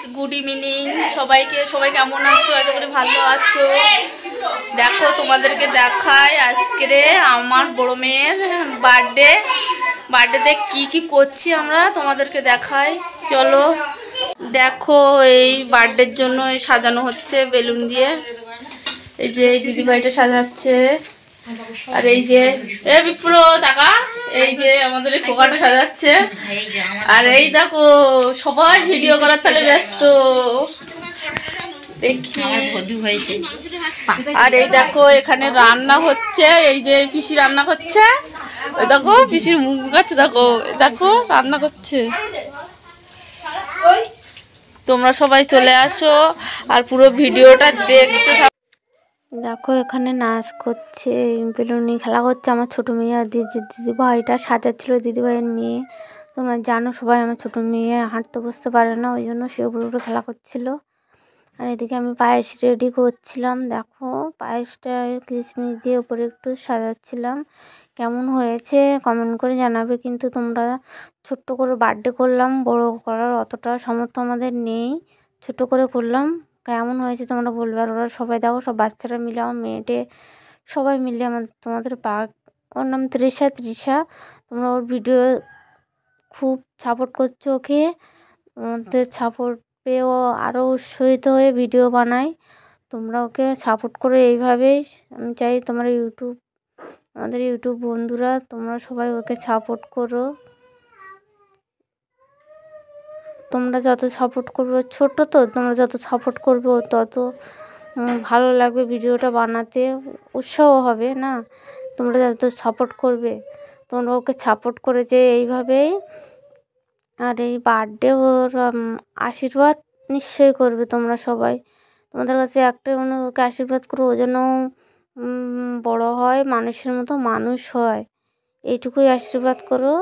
Guys, good evening সবাইকে। সবাই কেমন আছো? আশা করি ভালো আছো। দেখো তোমাদেরকে দেখাই আজকে আমার বড় মেয়ের বার্থডেতে কি কি করছি আমরা তোমাদেরকে দেখাই। চলো দেখো, এই বার্থডের জন্য সাজানো হচ্ছে বেলুন দিয়ে। এই যে দিদিভাইটা সাজাচ্ছে, আর এই যে বিপ্র টাকা, এই যে আমাদের এই খোকাটা সাজাচ্ছে। আর এই দেখো সবাই ভিডিও করার তাহলে ব্যস্ত দেখি। আর এই দেখো এখানে রান্না হচ্ছে, এই যে পিসি রান্না করছে। ওই দেখো পিসির মুখ দেখাচ্ছে, দেখো দেখো রান্না করছে। তোমরা সবাই চলে আসো আর পুরো ভিডিওটা দেখতে থাকো। দেখো এখানে নাচ করছে, বেলুনি খেলা করছে আমার ছোটো মেয়ে। আর দিদিভাইটা সাজাচ্ছিল, দিদিভাইয়ের মেয়ে। তোমরা জানো সবাই আমার ছোটো মেয়ে হাঁটতে বসতে পারে না, ওই জন্য সে উপরে উপরে খেলা করছিল। আর এদিকে আমি পায়েস রেডি করছিলাম। দেখো পায়েসটা কিশমিশ দিয়ে উপরে একটু সাজাচ্ছিলাম। কেমন হয়েছে কমেন্ট করে জানাবে। কিন্তু তোমরা ছোট্ট করে বার্থডে করলাম, বড় করার অতটা সামর্থ্য আমাদের নেই, ছোট করে করলাম। কেমন হয়েছে তোমরা বলবে। আর ওরা সবাই দেখো, সব বাচ্চারা মিলে, আমার মেয়েটে সবাই মিলে তোমাদের ওর নাম তৃষা। তোমরা ওর ভিডিও খুব সাপোর্ট করছো ওকে। তোমাদের সাপোর্ট পেয়েও আরও উৎসাহিত হয়ে ভিডিও বানায়। তোমরা ওকে সাপোর্ট করো এইভাবেই। আমি চাই আমাদের ইউটিউব বন্ধুরা তোমরা সবাই ওকে সাপোর্ট করো। তোমরা যত সাপোর্ট করবে, ছোট তো, তোমরা যত সাপোর্ট করবে তত ভালো লাগবে ভিডিওটা বানাতে, উৎসাহ হবে না। তোমরা যত সাপোর্ট করবে, তোমরা ওকে সাপোর্ট করে যে এইভাবেই। আর এই বার্থডে ওর আশীর্বাদ নিশ্চয়ই করবে তোমরা সবাই। তোমাদের কাছে একটাই ওকে আশীর্বাদ করো, ও যেন বড় হয়, মানুষের মতো মানুষ হয়, এইটুকুই আশীর্বাদ করো।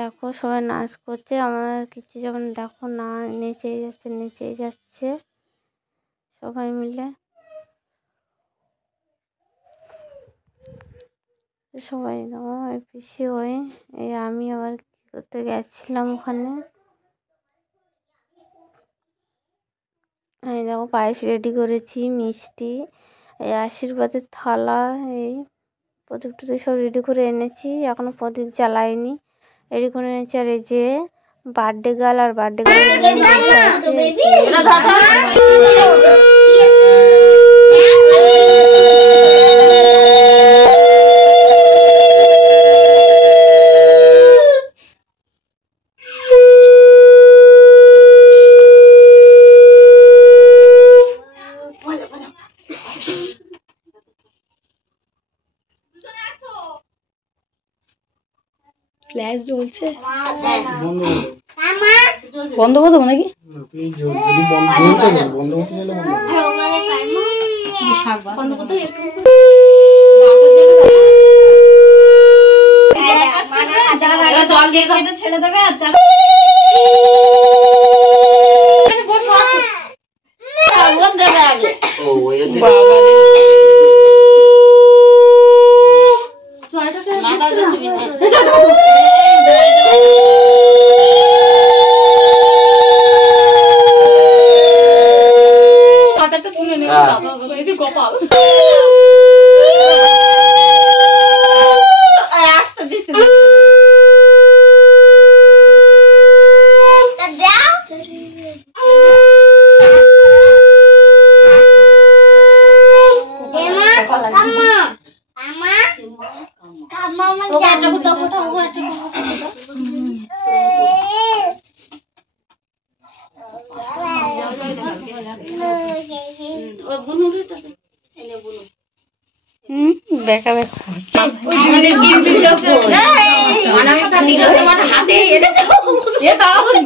দেখো সবাই নাচ করছে, আমার কিছু যেমন দেখো না নেচেই যাচ্ছে সবাই মিলে। সবাই দেখো পিসি হয়ে, এই আমি আবার কি করতে গেছিলাম ওখানে। এই দেখো পায়েস রেডি করেছি, মিষ্টি, এই আশীর্বাদের থালা, এই প্রদীপ টদীপ সব রেডি করে এনেছি, এখনো প্রদীপ জ্বালাইনি, রেডি করে এনেছি। আর এই যে বার্থডে গার্ল আর বার্থডে ফ্ল্যাশ জ্বলছে, বন্ধ করে দেবো নাকি? ছেড়ে দেবে আর গোপাল দেখা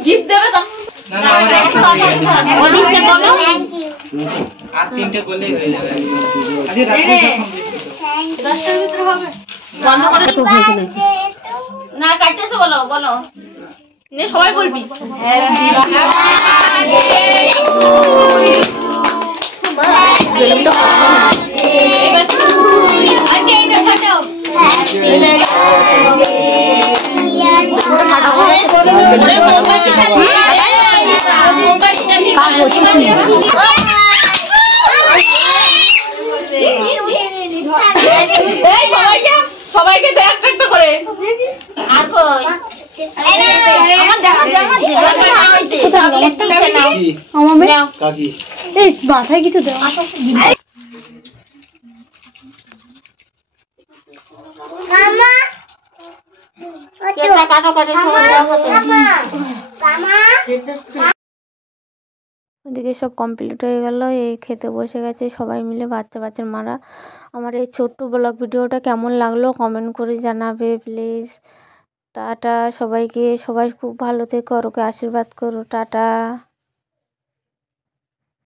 গিফট দেবে না, কাটতেছে বলো বলো সবাই বলবি। সবাইকে একটা করে মাথায় কিছু দেওয়া ওদিকে সব কমপ্লিট হয়ে গেল, এই খেতে বসে গেছে সবাই মিলে, বাচ্চার মারা। আমার এই ছোট্ট ব্লগ ভিডিওটা কেমন লাগলো কমেন্ট করে জানাবে প্লিজ। টাটা সবাইকে, সবাই খুব ভালো থেকো, আর ওকে আশীর্বাদ করো। টাটা।